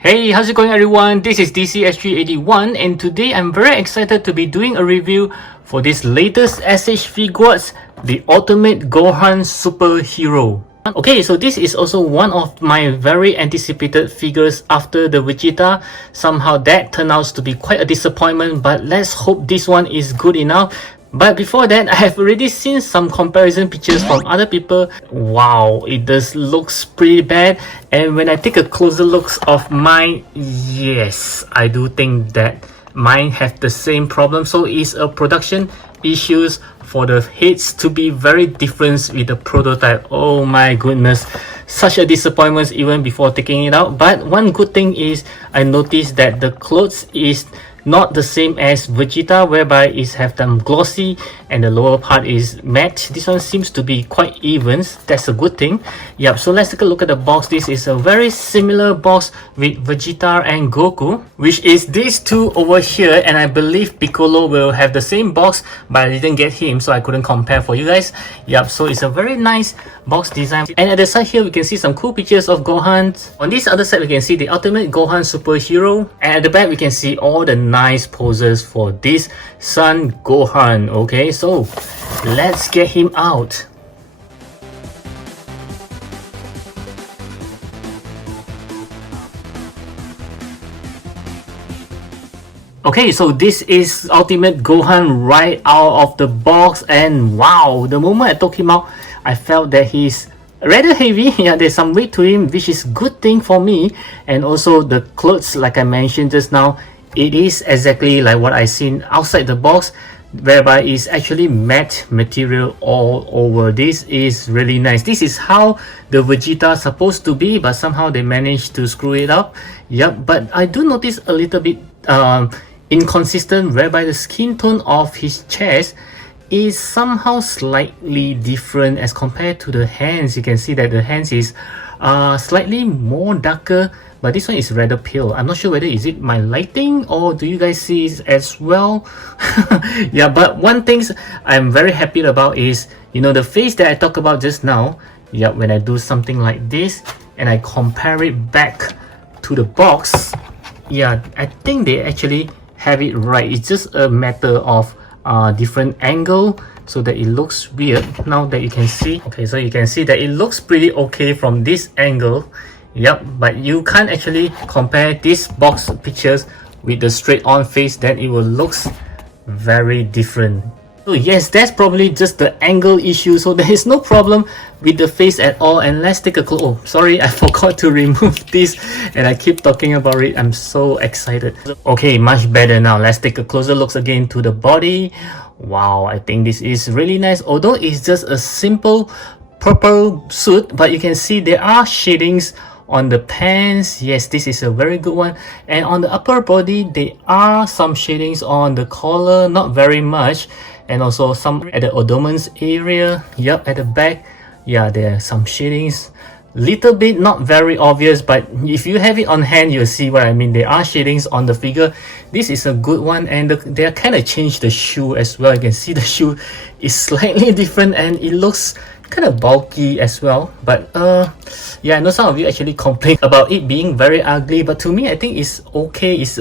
Hey, how's it going everyone? This is DCSG81 and today I'm very excited to be doing a review for this latest SH Figuarts, the Ultimate Gohan Superhero. Okay, so this is also one of my very anticipated figures after the Vegeta. Somehow that turned out to be quite a disappointment, but let's hope this one is good enough. But before that, I have already seen some comparison pictures from other people. Wow, it does looks pretty bad. And when I take a closer look of mine, yes, I do think that mine have the same problem. So it's a production issues for the heads to be very different with the prototype. Oh my goodness, such a disappointment even before taking it out. But one good thing is I noticed that the clothes is not the same as Vegeta, whereby it have them glossy and the lower part is matte. This one seems to be quite even. That's a good thing. Yep, so let's take a look at the box. This is a very similar box with Vegeta and Goku, which is these two over here, and I believe Piccolo will have the same box, but I didn't get him, so I couldn't compare for you guys. Yep, so it's a very nice box design. And at the side here we can see some cool pictures of Gohan. On this other side we can see the Ultimate Gohan Superhero, and at the back we can see all the nice poses for this Son Gohan. Okay, so let's get him out. Okay, so this is Ultimate Gohan right out of the box, and wow, the moment I took him out, I felt that he's rather heavy. Yeah, there's some weight to him, which is good thing for me. And also the clothes, like I mentioned just now, it is exactly like what I seen outside the box, whereby it's actually matte material all over. This is really nice. This is how the Vegeta is supposed to be, but somehow they managed to screw it up. Yep, but I do notice a little bit inconsistent, whereby the skin tone of his chest is somehow slightly different as compared to the hands. You can see that the hands is slightly more darker, but this one is rather pale. I'm not sure whether is it my lighting or do you guys see it as well. Yeah, but one thing I'm very happy about is, you know, the face that I talked about just now. Yeah, when I do something like this and I compare it back to the box, yeah, I think they actually have it right. It's just a matter of different angle so that it looks weird. Now that you can see, okay, so you can see that it looks pretty okay from this angle. Yep, but you can't actually compare this box pictures with the straight on face, then it will looks very different. So yes, that's probably just the angle issue, so there is no problem with the face at all. And let's take a close. Oh, sorry, I forgot to remove this and I keep talking about it. I'm so excited. Okay, much better now. Let's take a closer look again to the body. Wow, I think this is really nice. Although it's just a simple purple suit, but you can see there are shadings on the pants. Yes, this is a very good one. And on the upper body, there are some shadings on the collar, not very much. And also some at the abdomen's area. Yep, at the back, yeah, there are some shadings. Little bit, not very obvious, but if you have it on hand, you'll see what I mean. There are shadings on the figure. This is a good one, and they are kind of changed the shoe as well. You can see the shoe is slightly different and it looks kind of bulky as well. But yeah, I know some of you actually complain about it being very ugly, but to me I think it's okay. It's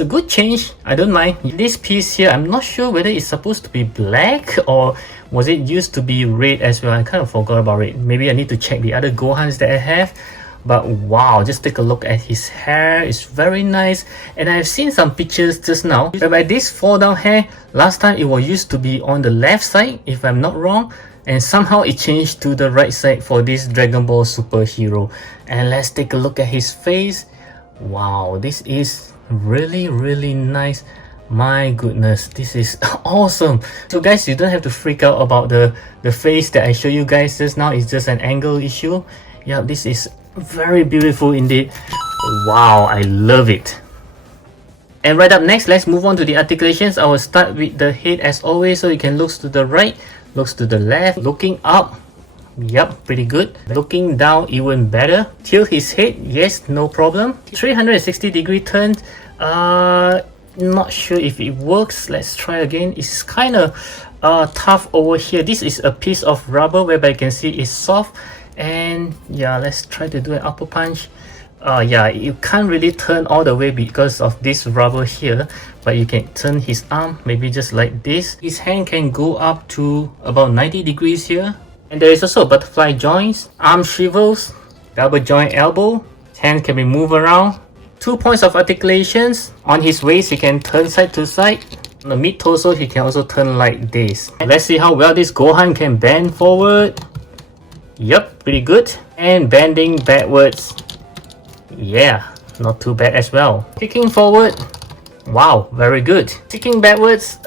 a good change. I don't mind. This piece here, I'm not sure whether it's supposed to be black or was it used to be red as well. I kind of forgot about it. Maybe I need to check the other Gohans that I have. But wow, just take a look at his hair. It's very nice. And I've seen some pictures just now whereby this fall down hair, last time it was used to be on the left side, if I'm not wrong, and somehow it changed to the right side for this Dragon Ball Superhero. And let's take a look at his face. Wow, this is really nice. My goodness, this is awesome. So guys, you don't have to freak out about the face that I show you guys just now. It's just an angle issue. Yeah, this is very beautiful indeed. Wow, I love it. And right up next, let's move on to the articulations. I will start with the head as always, so you can look to the right, looks to the left, looking up. Yep, pretty good. Looking down, even better. Tilt his head, yes, no problem. 360-degree turn. Not sure if it works. Let's try again. It's kind of tough over here. This is a piece of rubber whereby you can see it's soft. And yeah, let's try to do an upper punch. Yeah, you can't really turn all the way because of this rubber here, but you can turn his arm maybe just like this. His hand can go up to about 90 degrees here. And there is also butterfly joints, arm shrivels, double joint elbow, his hand can be moved around. 2 points of articulations. On his waist, he can turn side to side. On the mid torso, he can also turn like this. Let's see how well this Gohan can bend forward. Yep, pretty good. And bending backwards. Yeah, not too bad as well. Kicking forward. Wow, very good. Kicking backwards,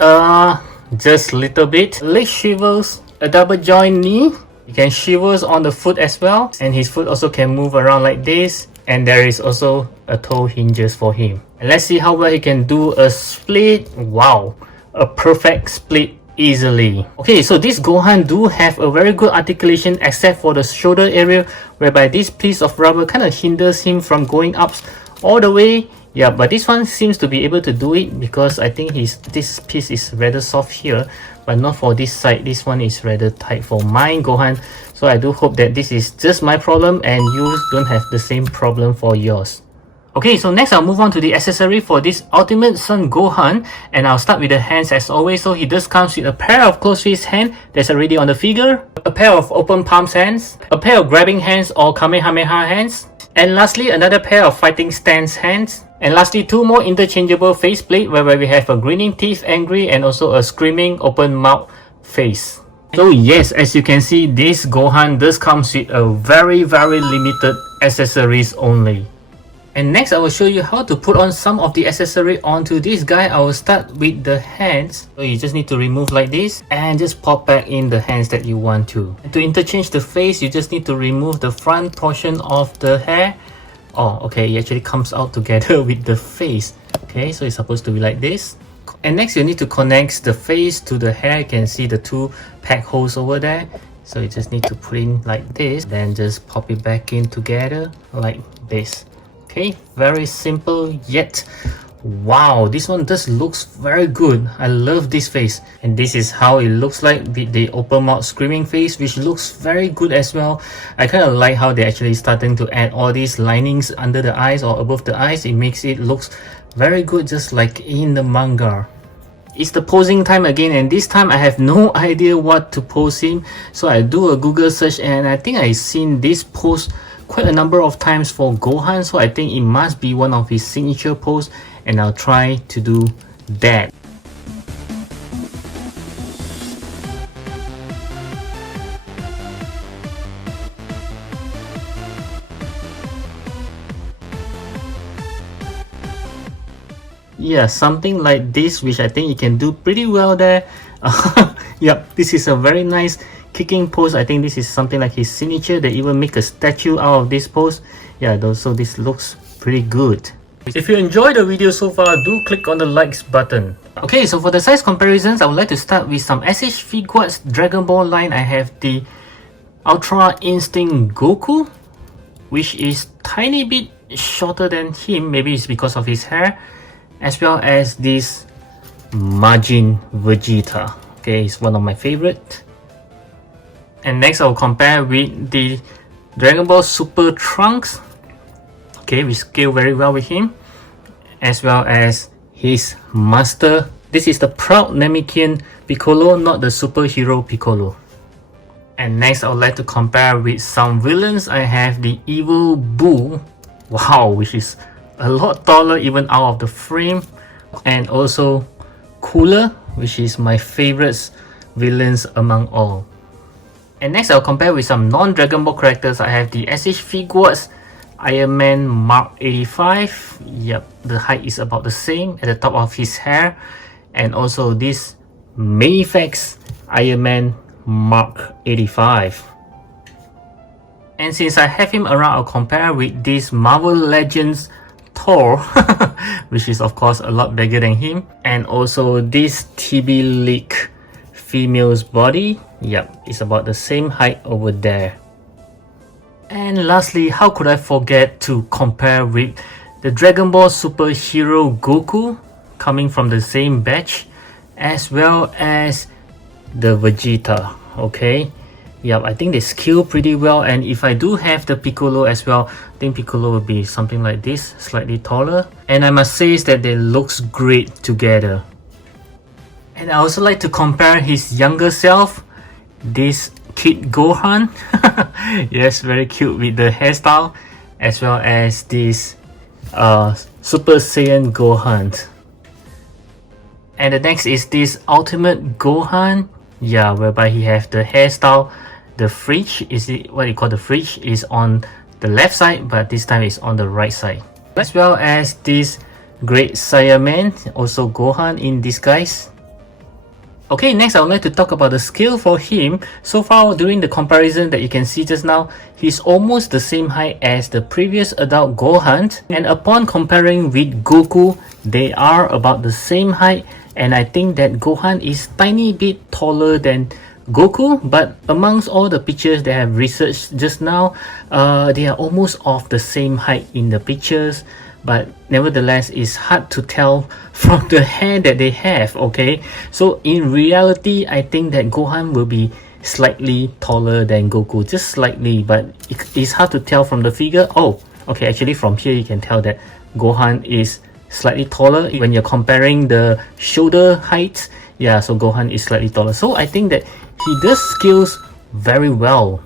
just a little bit. Leg shrivels, a double joint knee. You can shivels on the foot as well. And his foot also can move around like this. And there is also a toe hinges for him. And let's see how well he can do a split. Wow, a perfect split easily. Okay, so this Gohan do have a very good articulation except for the shoulder area, whereby this piece of rubber kind of hinders him from going up all the way. Yeah, but this one seems to be able to do it because I think this piece is rather soft here, but not for this side. This one is rather tight for mine, Gohan. So I do hope that this is just my problem and you don't have the same problem for yours. Okay, so next I'll move on to the accessory for this Ultimate Son Gohan, and I'll start with the hands as always. So he does comes with a pair of closed fist hand that's already on the figure, a pair of open palms hands, a pair of grabbing hands or Kamehameha hands, and lastly another pair of fighting stance hands, and lastly 2 more interchangeable faceplate where we have a grinning teeth angry and also a screaming open mouth face. So yes, as you can see, this Gohan does comes with a very limited accessories only. And next I will show you how to put on some of the accessory onto this guy. I will start with the hands. So you just need to remove like this and just pop back in the hands that you want to. And to interchange the face, you just need to remove the front portion of the hair. Oh, okay, it actually comes out together with the face. Okay, so it's supposed to be like this. And next you need to connect the face to the hair. You can see the 2 pack holes over there. So you just need to put in like this, then just pop it back in together like this. Okay, very simple, yet wow, this one just looks very good. I love this face, and this is how it looks like with the open mouth screaming face, which looks very good as well. I kind of like how they're actually starting to add all these linings under the eyes or above the eyes. It makes it looks very good, just like in the manga. It's the posing time again, and this time I have no idea what to pose him, so I do a Google search and I think I've seen this pose quite a number of times for Gohan, so I think it must be one of his signature pose, and I'll try to do that. Yeah, something like this, which I think you can do pretty well there. Yep, this is a very nice kicking pose. I think this is something like his signature. They even make a statue out of this pose. Yeah, so this looks pretty good. If you enjoyed the video so far, do click on the likes button. Okay, so for the size comparisons, I would like to start with some SH Figuarts Dragon Ball line. I have the Ultra Instinct Goku, which is tiny bit shorter than him. Maybe it's because of his hair. As well as this Majin Vegeta. Okay, it's one of my favorite. And next I'll compare with the Dragon Ball Super Trunks. Okay, we scale very well with him. As well as his master. This is the Proud Namekian Piccolo, not the superhero Piccolo. And next I would like to compare with some villains. I have the Evil Boo. Wow, which is a lot taller even out of the frame, and also Cooler, which is my favorite villains among all. And next I'll compare with some non-Dragon Ball characters. I have the SH Figuarts Iron Man Mark 85. Yep, the height is about the same at the top of his hair. And also this Mayfax Iron Man Mark 85. And since I have him around, I'll compare with this Marvel Legends Thor, which is of course a lot bigger than him, and also this TB Leak female's body. Yep, it's about the same height over there. And lastly, how could I forget to compare with the Dragon Ball Superhero Goku, coming from the same batch, as well as the Vegeta. Okay, Yeah, I think they scale pretty well, and if I do have the Piccolo as well, I think Piccolo will be something like this, slightly taller. And I must say is that they looks great together. And I also like to compare his younger self, this kid Gohan. Yes, very cute with the hairstyle, as well as this Super Saiyan Gohan. And the next is this Ultimate Gohan. Yeah, whereby he have the hairstyle. The fridge, is it what you call the fridge, is on the left side, but this time it's on the right side. As well as this Great Saiyaman, also Gohan in disguise. Okay, next I would like to talk about the scale for him. So far during the comparison that you can see just now, he's almost the same height as the previous adult Gohan. And upon comparing with Goku, they are about the same height. And I think that Gohan is tiny bit taller than Goku, but amongst all the pictures that I have researched just now, they are almost of the same height in the pictures. But nevertheless, it's hard to tell from the hair that they have. Okay, so in reality, I think that Gohan will be slightly taller than Goku, just slightly, but it's hard to tell from the figure. Oh, okay, actually from here you can tell that Gohan is slightly taller when you're comparing the shoulder height. Yeah, so Gohan is slightly taller, so I think that he does scales very well.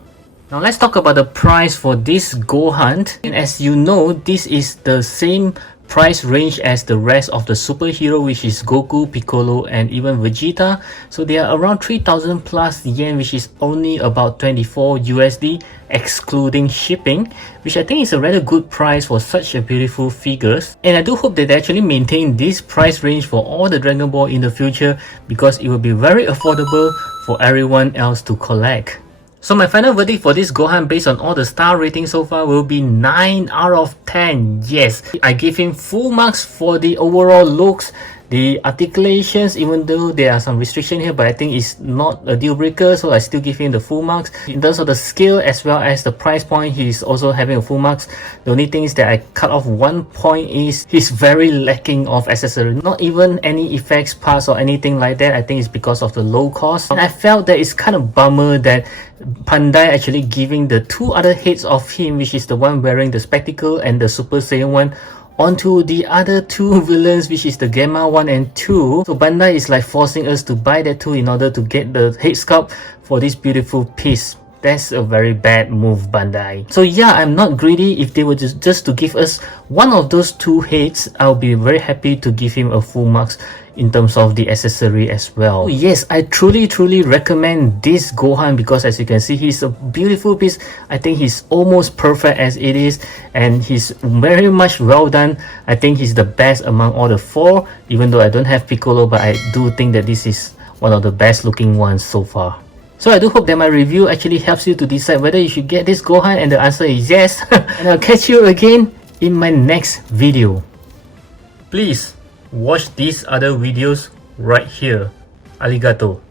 Now let's talk about the price for this Gohan. And as you know, this is the same price range as the rest of the superhero, which is Goku, Piccolo, and even Vegeta. So they are around 3,000 plus yen, which is only about 24 USD excluding shipping, which I think is a rather good price for such a beautiful figures. And I do hope that they actually maintain this price range for all the Dragon Ball in the future, because it will be very affordable for everyone else to collect. So my final verdict for this Gohan based on all the star ratings so far will be 9 out of 10. Yes, I give him full marks for the overall looks, the articulations, even though there are some restriction here, but I think it's not a deal breaker, so I still give him the full marks. In terms of the scale as well as the price point, he's also having a full marks. The only thing is that I cut off one point is he's very lacking of accessory, not even any effects parts or anything like that. I think it's because of the low cost, and I felt that it's kind of bummer that Bandai actually giving the two other heads of him, which is the one wearing the spectacle and the Super Saiyan one, onto the other two villains, which is the Gamma 1 and 2. So Bandai is like forcing us to buy that two in order to get the head sculpt for this beautiful piece. That's a very bad move, Bandai. So yeah, I'm not greedy. If they were just to give us one of those two heads, I'll be very happy to give him a full marks in terms of the accessory as well. Yes, I truly recommend this Gohan, because as you can see, he's a beautiful piece. I think he's almost perfect as it is, and he's very much well done. I think he's the best among all the four, even though I don't have Piccolo, but I do think that this is one of the best looking ones so far. So I do hope that my review actually helps you to decide whether you should get this Gohan, and the answer is yes. And I'll catch you again in my next video. Please watch these other videos right here. Arigato.